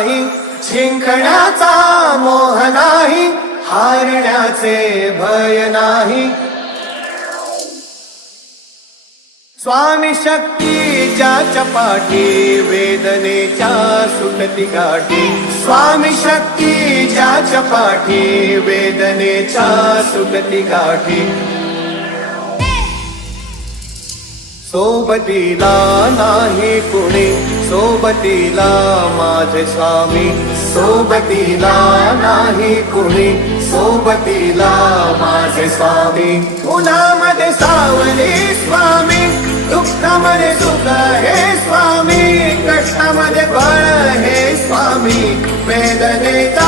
नाही, जिंकण्याचा मोह नाही, हारण्याचे भय नाही. स्वामी शक्ती ज्याच्या पाठी, वेदनेच्या सुटती गाठी. स्वामी शक्ती ज्याच्या पाठी, वेदनेच्या सुटती गाठी. सोबतीला नाही कुणी, सोबतीला माझे स्वामी. सोबतीला नाही कुणी, सोबतीला माझे स्वामी. उन्हामध्ये सावली स्वामी, दुःखामध्ये सुख हे स्वामी, कष्टामध्ये बळ हे स्वामी, वेदनेत